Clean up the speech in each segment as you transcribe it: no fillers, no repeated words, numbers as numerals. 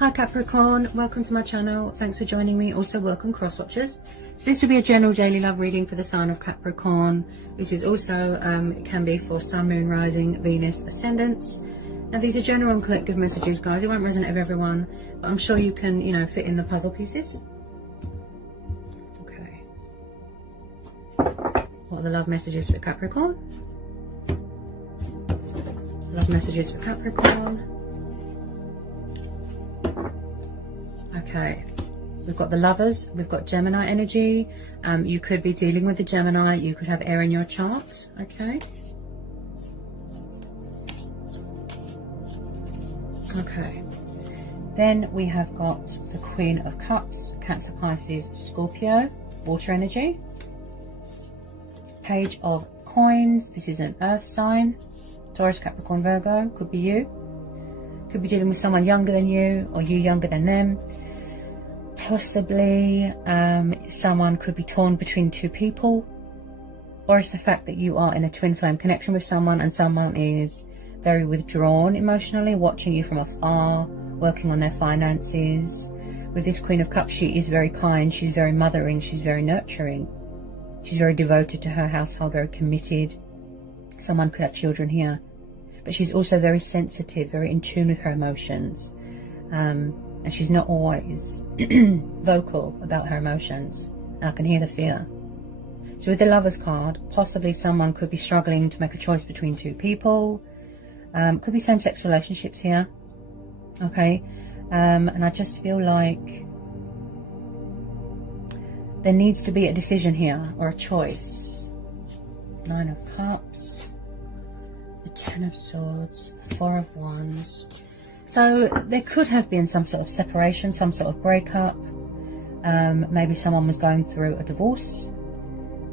Hi Capricorn, welcome to my channel. Thanks for joining me. Also welcome cross watchers. So this will be a general daily love reading for the sign of Capricorn. This is also, it can be for Sun, Moon, Rising, Venus, Ascendants. Now these are general and collective messages, guys. It won't resonate with everyone, but I'm sure you can, fit in the puzzle pieces. Okay. What are the love messages for Capricorn? Love messages for Capricorn. Okay, we've got the Lovers, we've got Gemini energy. You could be dealing with a Gemini, you could have air in your chart. Okay. Okay. Then we have got the Queen of Cups, Cancer, Pisces, Scorpio, water energy. Page of Coins, this is an earth sign. Taurus, Capricorn, Virgo, could be you. Could be dealing with someone younger than you, or you younger than them. Possibly someone could be torn between two people, or it's the fact that you are in a twin flame connection with someone and someone is very withdrawn emotionally, watching you from afar, working on their finances. With this Queen of Cups, she is very kind, she's very mothering, she's very nurturing, she's very devoted to her household, very committed. Someone could have children here, but she's also very sensitive, very in tune with her emotions. And she's not always vocal about her emotions. I can hear the fear. So with the Lovers card, possibly someone could be struggling to make a choice between two people. Could be same-sex relationships here. Okay. And I just feel like there needs to be a decision here, or a choice. Nine of Cups, the Ten of Swords, the Four of Wands. So there could have been some sort of separation, some sort of breakup. Maybe someone was going through a divorce.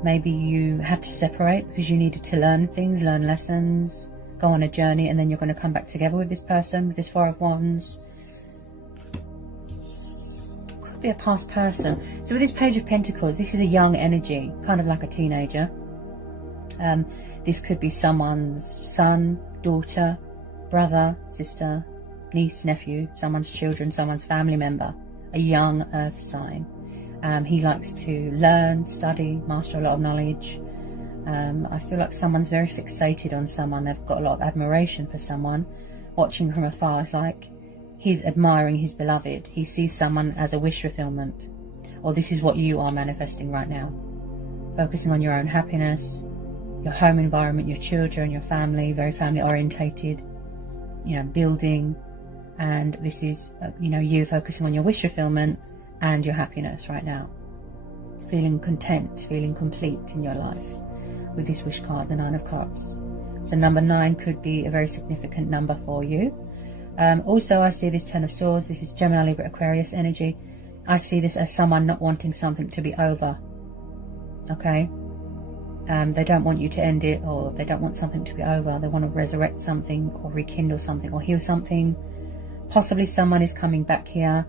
Maybe you had to separate because you needed to learn things, learn lessons, go on a journey, and then you're going to come back together with this person, with this Four of Wands. Could be a past person. So with this Page of Pentacles, this is a young energy, kind of like a teenager. This could be someone's son, daughter, brother, sister, niece, nephew, someone's children, someone's family member, a young earth sign. He likes to learn, study, master a lot of knowledge. I feel like someone's very fixated on someone. They've got a lot of admiration for someone. Watching from afar, it's like he's admiring his beloved. He sees someone as a wish fulfillment. Or this is what you are manifesting right now. Focusing on your own happiness, your home environment, your children, your family, very family orientated, building. And this is, you focusing on your wish fulfillment and your happiness right now. Feeling content, feeling complete in your life with this wish card, the Nine of Cups. So number 9 could be a very significant number for you. Also, I see this Ten of Swords. This is Gemini, Libra, Aquarius energy. I see this as someone not wanting something to be over. Okay? They don't want you to end it, or they don't want something to be over. They want to resurrect something, or rekindle something, or heal something. Possibly someone is coming back here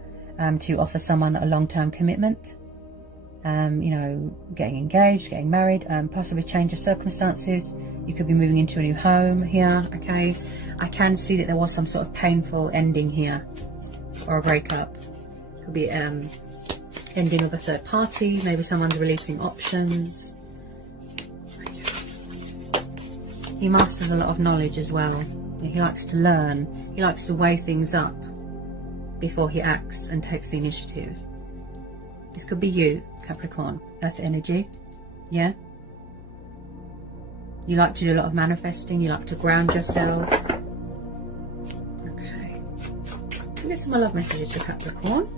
to offer someone a long-term commitment. Getting engaged, getting married, possibly change of circumstances. You could be moving into a new home here, okay? I can see that there was some sort of painful ending here, or a breakup. Could be ending of a third party, maybe someone's releasing options. He masters a lot of knowledge as well. He likes to learn. He likes to weigh things up before he acts and takes the initiative. This could be you, Capricorn, Earth energy. Yeah? You like to do a lot of manifesting. You like to ground yourself. Okay. Here's some more love messages for Capricorn.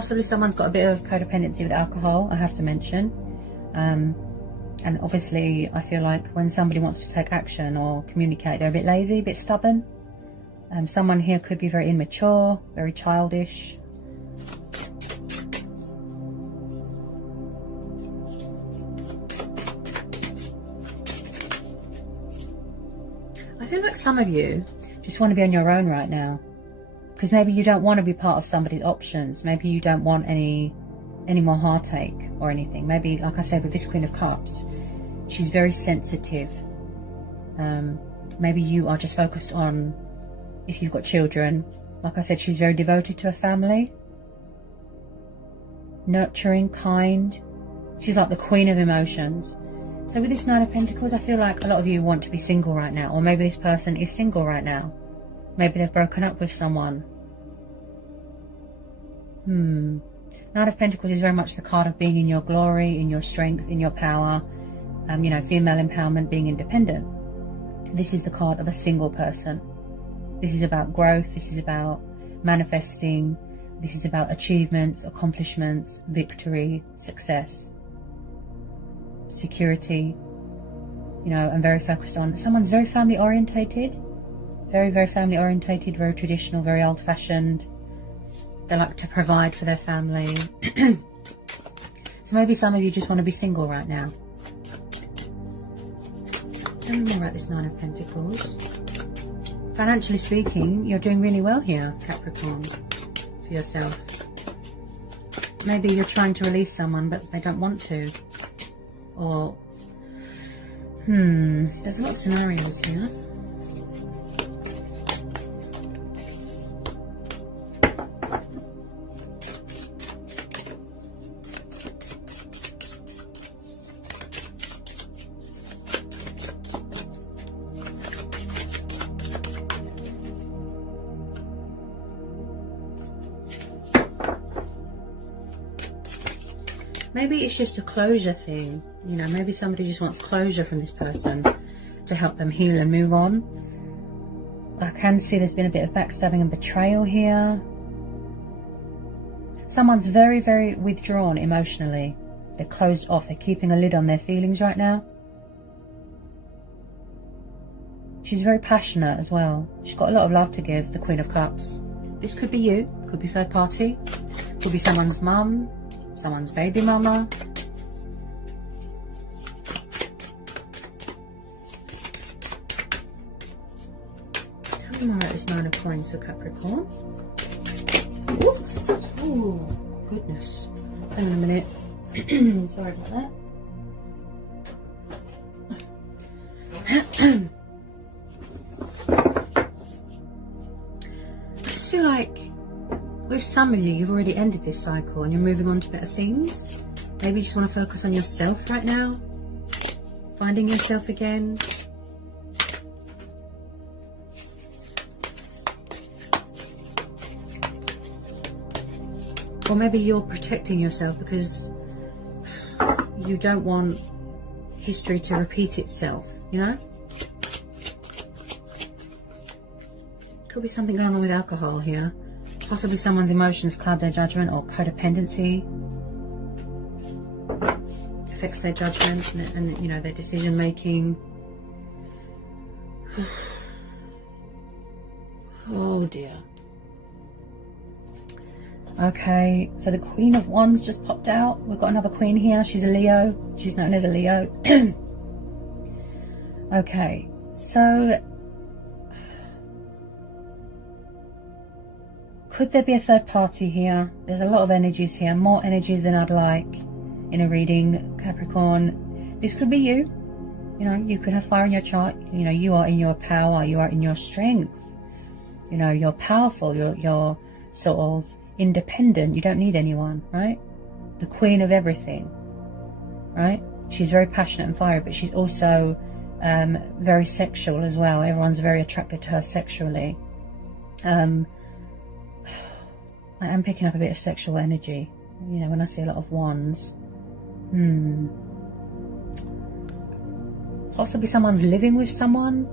Possibly someone's got a bit of codependency with alcohol, I have to mention. And obviously I feel like when somebody wants to take action or communicate, they're a bit lazy, a bit stubborn. Someone here could be very immature, very childish. I feel like some of you just want to be on your own right now. Because maybe you don't want to be part of somebody's options. Maybe you don't want any more heartache or anything. Maybe, like I said, with this Queen of Cups, she's very sensitive. Maybe you are just focused on, if you've got children, like I said, she's very devoted to her family. Nurturing, kind. She's like the queen of emotions. So with this Nine of Pentacles, I feel like a lot of you want to be single right now. Or maybe this person is single right now. Maybe they've broken up with someone. Nine of Pentacles is very much the card of being in your glory, in your strength, in your power. You know, female empowerment, being independent. This is the card of a single person. This is about growth. This is about manifesting. This is about achievements, accomplishments, victory, success, security. You know, I'm very focused on someone's very family orientated. Very, very family orientated, very traditional, very old fashioned. They like to provide for their family. So maybe some of you just want to be single right now. Tell me more about this Nine of Pentacles. Financially speaking, you're doing really well here, Capricorn, for yourself. Maybe you're trying to release someone, but they don't want to. Or, there's a lot of scenarios here. Maybe it's just a closure thing, you know, maybe somebody just wants closure from this person to help them heal and move on. I can see there's been a bit of backstabbing and betrayal here. Someone's very, very withdrawn emotionally. They're closed off. They're keeping a lid on their feelings right now. She's very passionate as well. She's got a lot of love to give, the Queen of Cups. This could be you, could be third party, could be someone's mum, someone's baby mama. Tell me more about this Nine of Coins for Capricorn. Whoops. Oh, goodness. Hang on a minute. Sorry about that. I just feel like with some of you, you've already ended this cycle and you're moving on to better things. Maybe you just want to focus on yourself right now. Finding yourself again. Or maybe you're protecting yourself because you don't want history to repeat itself, you know? Could be something going on with alcohol here. Possibly someone's emotions cloud their judgment, or codependency affects their judgment and you know, their decision making. Oh dear. Okay, so the Queen of Wands just popped out. We've got another queen here. She's a Leo. She's known as a Leo. Okay, so could there be a third party here? There's a lot of energies here, more energies than I'd like in a reading, Capricorn. This could be you. You know, you could have fire in your chart. You know, you are in your power, you are in your strength. You know, you're powerful, you're sort of independent. You don't need anyone, right? The queen of everything, right? She's very passionate and fiery, but she's also very sexual as well. Everyone's very attracted to her sexually. I am picking up a bit of sexual energy, you know, when I see a lot of wands. Possibly someone's living with someone.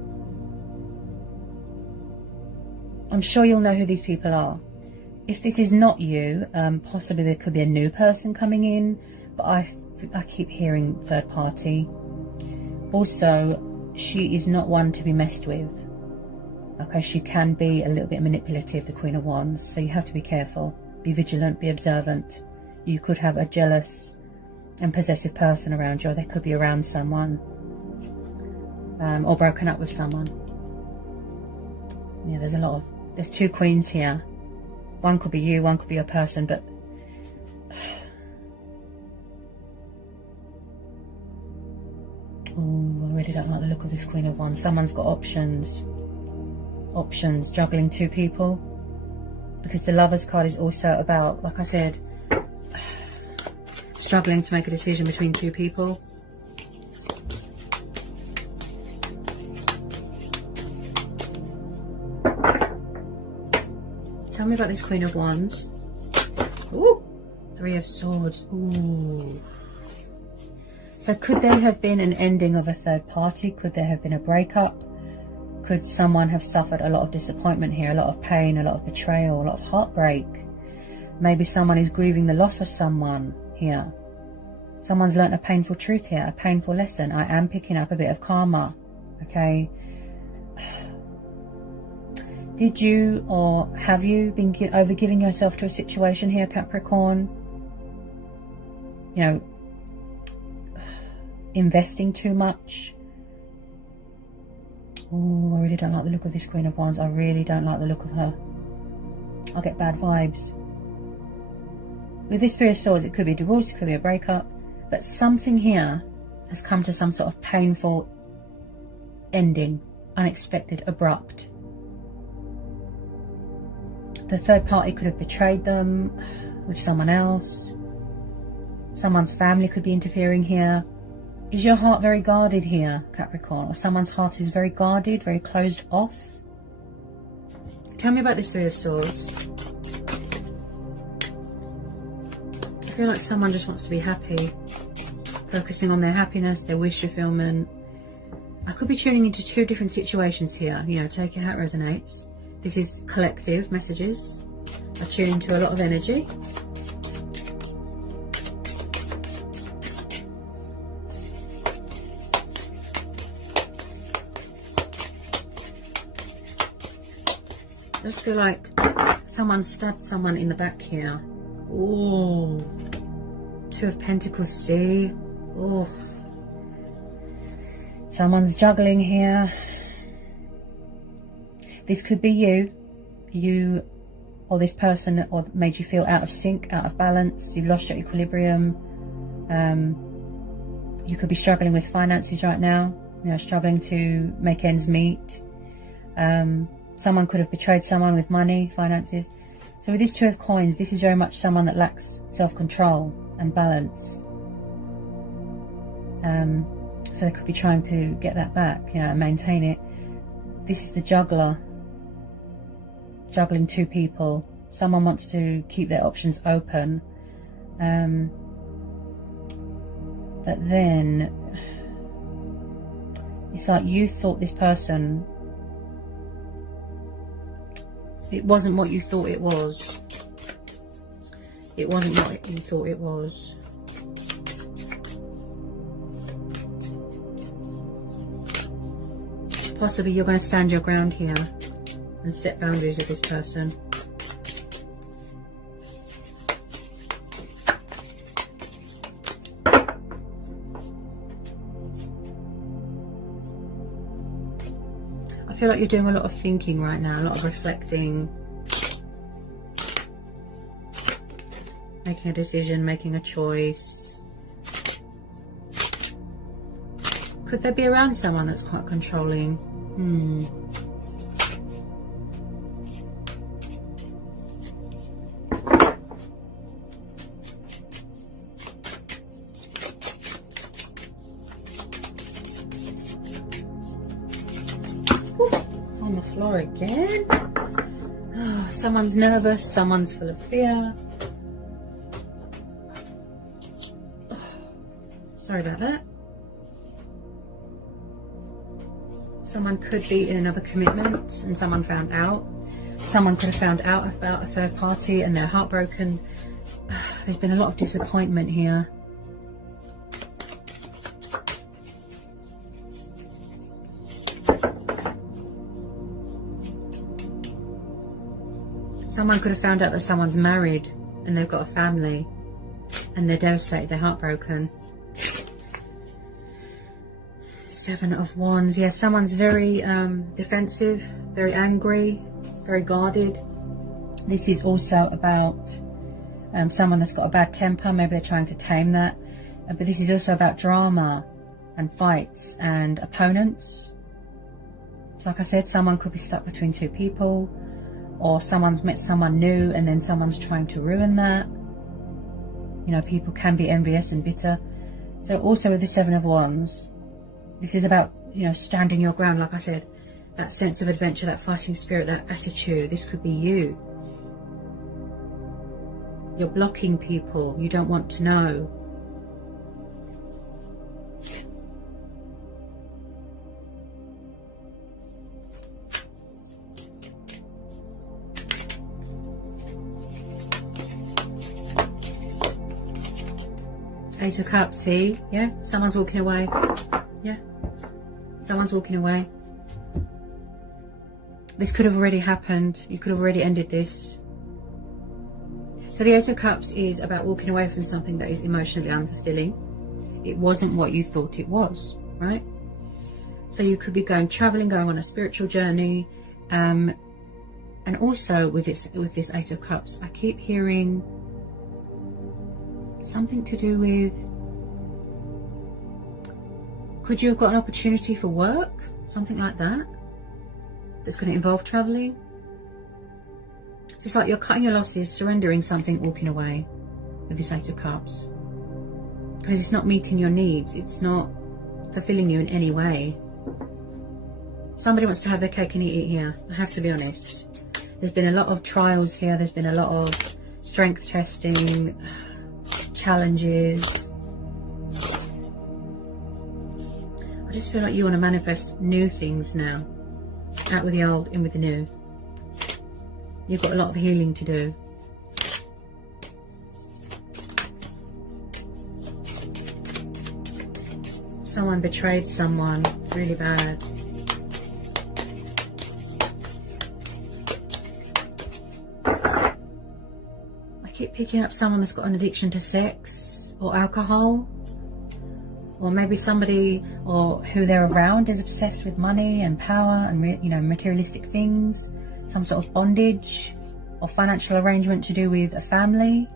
I'm sure you'll know who these people are. If this is not you, possibly there could be a new person coming in, but I keep hearing third party. Also, she is not one to be messed with. Okay, she can be a little bit manipulative, the Queen of Wands, so you have to be careful. Be vigilant, be observant. You could have a jealous and possessive person around you, or they could be around someone, or broken up with someone. Yeah, there's two queens here. One could be you, one could be a person, but oh, I really don't like the look of this Queen of Wands. Someone's got options, juggling two people, because the Lovers card is also about, like I said, struggling to make a decision between two people. Tell me about this Queen of Wands. Ooh, Three of Swords. Ooh. So could there have been an ending of a third party? Could there have been a breakup? Could someone have suffered a lot of disappointment here, a lot of pain, a lot of betrayal, a lot of heartbreak? Maybe someone is grieving the loss of someone here. Someone's learnt a painful truth here, a painful lesson. I am picking up a bit of karma, okay? Did you or have you been overgiving yourself to a situation here, Capricorn? You know, investing too much? Oh, I really don't like the look of this Queen of Wands. I really don't like the look of her. I get bad vibes. With this Three of Swords, it could be a divorce, it could be a breakup, but something here has come to some sort of painful ending, unexpected, abrupt. The third party could have betrayed them with someone else. Someone's family could be interfering here. Is your heart very guarded here, Capricorn? Or someone's heart is very guarded, very closed off? Tell me about this Three of Swords. I feel like someone just wants to be happy, focusing on their happiness, their wish fulfillment. I could be tuning into two different situations here. You know, take it how it resonates. This is collective messages. I tune into a lot of energy. I just feel like someone stabbed someone in the back here. Oh, Two of Pentacles, see? Oh, someone's juggling here. This could be you or this person, or made you feel out of sync, out of balance. You've lost your equilibrium. You could be struggling with finances right now, you know, struggling to make ends meet. Someone could have betrayed someone with money, finances. So with this Two of Coins, this is very much someone that lacks self-control and balance. So they could be trying to get that back, you know, and maintain it. This is the juggler, juggling two people. Someone wants to keep their options open. But then it's like you thought this person, it wasn't what you thought it was. It wasn't what you thought it was. Possibly you're going to stand your ground here and set boundaries with this person. I feel like you're doing a lot of thinking right now, a lot of reflecting, making a decision, making a choice. Could they be around someone that's quite controlling? On the floor again. Oh, someone's nervous, someone's full of fear. Oh, sorry about that. Someone could be in another commitment and someone found out. Someone could have found out about a third party and they're heartbroken. There's been a lot of disappointment here. Someone could have found out that someone's married and they've got a family and they're devastated, they're heartbroken. Seven of Wands. Yeah, someone's very defensive, very angry, very guarded. This is also about someone that's got a bad temper. Maybe they're trying to tame that. But this is also about drama and fights and opponents. So like I said, someone could be stuck between two people, or someone's met someone new and then someone's trying to ruin that. You know, people can be envious and bitter. So also with the Seven of Wands, this is about, you know, standing your ground. Like I said, that sense of adventure, that fighting spirit, that attitude. This could be you. You're blocking people. You don't want to know. Ace of Cups, see? Yeah, someone's walking away. Yeah, someone's walking away. This could have already happened. You could have already ended this. So the Ace of Cups is about walking away from something that is emotionally unfulfilling. It wasn't what you thought it was, right? So you could be traveling, going on a spiritual journey. And also with this Ace of Cups, I keep hearing something to do with, could you have got an opportunity for work? Something like that. That's going to involve traveling. So it's like you're cutting your losses, surrendering something, walking away with this Ace of Cups. Because it's not meeting your needs. It's not fulfilling you in any way. Somebody wants to have their cake and eat it here. I have to be honest. There's been a lot of trials here. There's been a lot of strength testing, challenges. I just feel like you want to manifest new things now. Out with the old, in with the new. You've got a lot of healing to do. Someone betrayed someone really bad. I keep picking up someone that's got an addiction to sex or alcohol. Or maybe somebody or who they're around is obsessed with money and power and, you know, materialistic things. Some sort of bondage or financial arrangement to do with a family.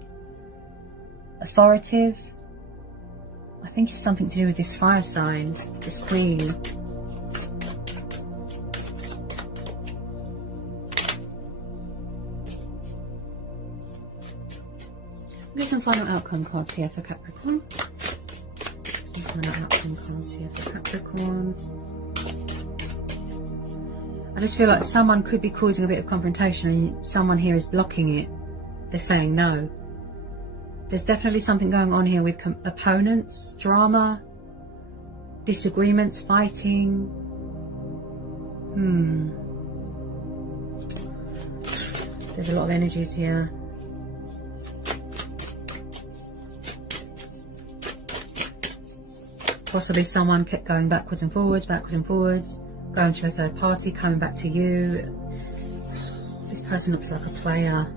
Authoritative. I think it's something to do with this fire sign, this Queen. Get some final outcome cards here for Capricorn. Some final outcome cards here for Capricorn. I just feel like someone could be causing a bit of confrontation and someone here is blocking it. They're saying no. There's definitely something going on here with opponents, drama, disagreements, fighting. There's a lot of energies here. Possibly someone kept going backwards and forwards, going to a third party, coming back to you. This person looks like a player.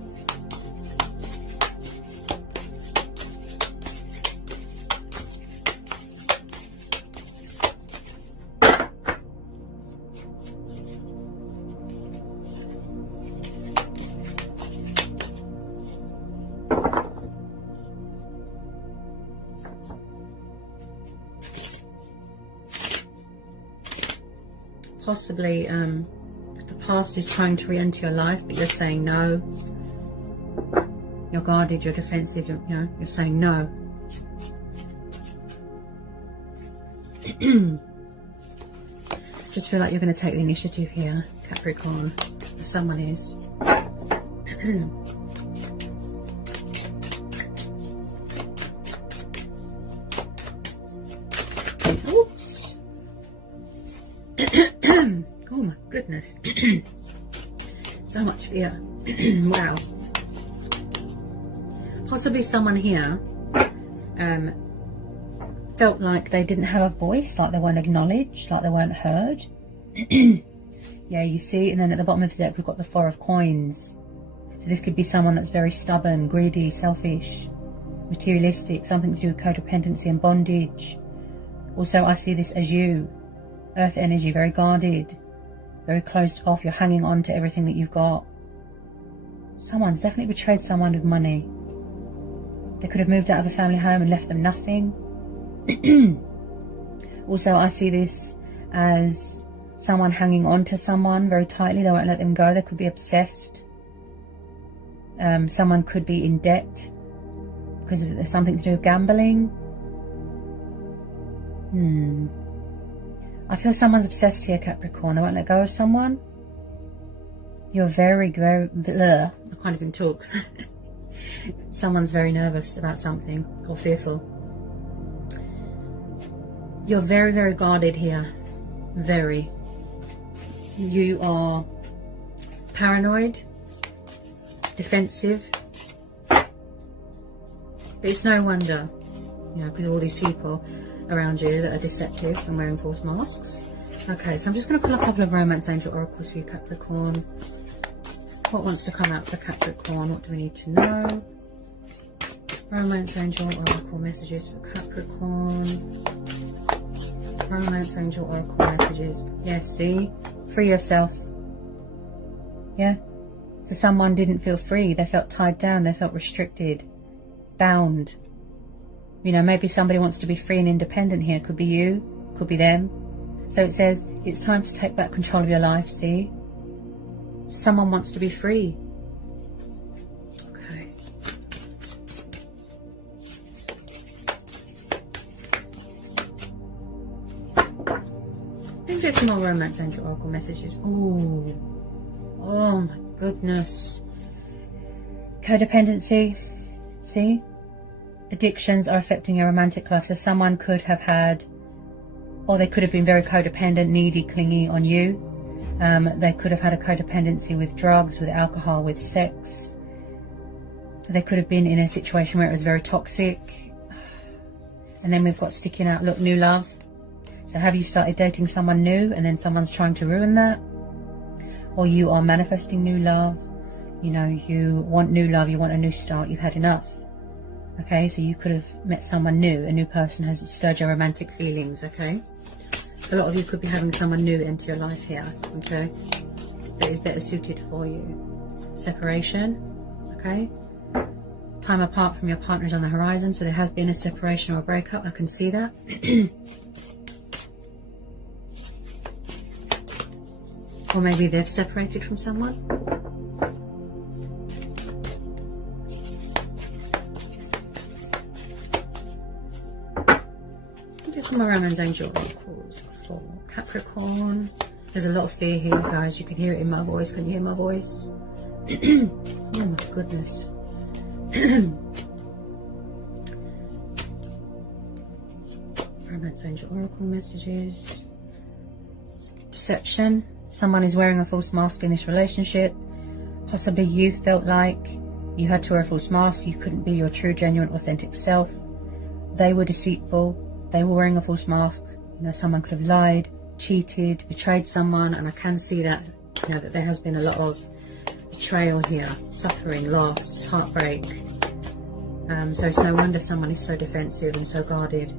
Possibly the past is trying to re-enter your life, but you're saying no. You're guarded, you're defensive, you're saying no. Just feel like you're going to take the initiative here, Capricorn. Or someone is. Oh my goodness. So much fear. Wow. Possibly someone here felt like they didn't have a voice, like they weren't acknowledged, like they weren't heard. Yeah, you see, and then at the bottom of the deck we've got the Four of Coins. So this could be someone that's very stubborn, greedy, selfish, materialistic, something to do with codependency and bondage. Also, I see this as you, earth energy, very guarded, very closed off. You're hanging on to everything that you've got. Someone's definitely betrayed someone with money. They could have moved out of a family home and left them nothing. Also, I see this as someone hanging on to someone very tightly. They won't let them go. They could be obsessed. Someone could be in debt because there's something to do with gambling. I feel someone's obsessed here, Capricorn. They won't let go of someone. You're very, very... I can't even talk. Someone's very nervous about something or fearful. You're very, very guarded here. Very. You are paranoid, defensive. But it's no wonder, you know, because of all these people around you that are deceptive and wearing false masks. Okay, so I'm just going to pull a couple of romance angel oracles for you, Capricorn. What wants to come out for Capricorn? What do we need to know? Romance angel oracle messages for Capricorn. Romance angel oracle messages. Yes, see? Free yourself. Yeah? So someone didn't feel free. They felt tied down. They felt restricted. Bound. You know, maybe somebody wants to be free and independent here. Could be you. Could be them. So it says, it's time to take back control of your life, see? Someone wants to be free. Okay. Let's get some more romance angel oracle messages. Ooh. Oh my goodness. Codependency. See? Addictions are affecting your romantic life. So someone could have had, or they could have been very codependent, needy, clingy on you. They could have had a codependency with drugs, with alcohol, with sex. They could have been in a situation where it was very toxic. And then we've got sticking out, look, new love. So have you started dating someone new and then someone's trying to ruin that? Or you are manifesting new love. You know, you want new love, you want a new start, you've had enough. Okay, so you could have met someone new. A new person has stirred your romantic feelings, okay? A lot of you could be having someone new enter your life here, okay? That is better suited for you. Separation, okay? Time apart from your partner is on the horizon, so there has been a separation or a breakup. I can see that. Or maybe they've separated from someone. Some more romance angel oracles for Capricorn. There's a lot of fear here, guys. You can hear it in my voice. Can you hear my voice? Oh my goodness. Romance angel oracle messages. Deception. Someone is wearing a false mask in this relationship. Possibly you felt like you had to wear a false mask. You couldn't be your true, genuine, authentic self. They were deceitful. They were wearing a false mask. You know, someone could have lied, cheated, betrayed someone, and I can see that, you know, that there has been a lot of betrayal here, suffering, loss, heartbreak. So it's no wonder someone is so defensive and so guarded.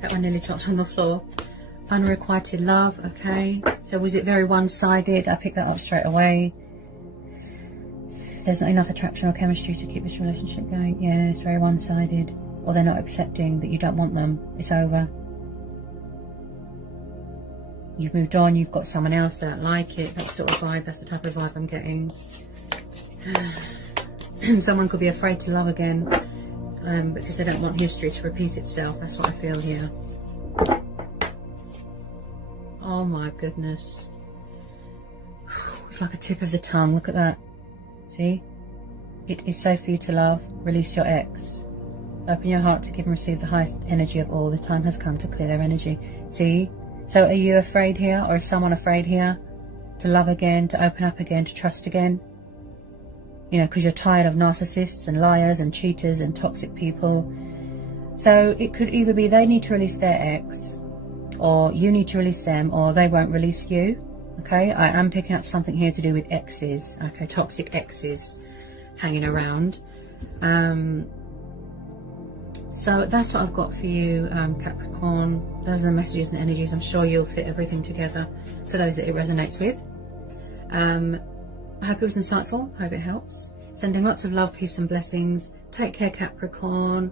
That one nearly dropped on the floor. Unrequited love, okay. So was it very one-sided? I picked that up straight away. There's not enough attraction or chemistry to keep this relationship going. Yeah, it's very one-sided. Or they're not accepting that you don't want them. It's over. you've moved on, you've got someone else, they don't like it, that sort of vibe. That's the type of vibe I'm getting. Someone could be afraid to love again because they don't want history to repeat itself. That's what I feel here. Oh my goodness. It's like a tip of the tongue. Look at that. See? It is so for you to love. Release your ex. Open your heart to give and receive the highest energy of all. The time has come to clear their energy. See? So are you afraid here, or is someone afraid here to love again, to open up again, to trust again? You know, because you're tired of narcissists and liars and cheaters and toxic people. So it could either be they need to release their ex, or you need to release them, or they won't release you. Okay, I am picking up something here to do with exes. Okay, toxic exes hanging around. So that's what I've got for you, Capricorn. Those are the messages and energies. I'm sure you'll fit everything together for those that it resonates with. I hope it was insightful. I hope it helps. Sending lots of love, peace and blessings. Take care, Capricorn.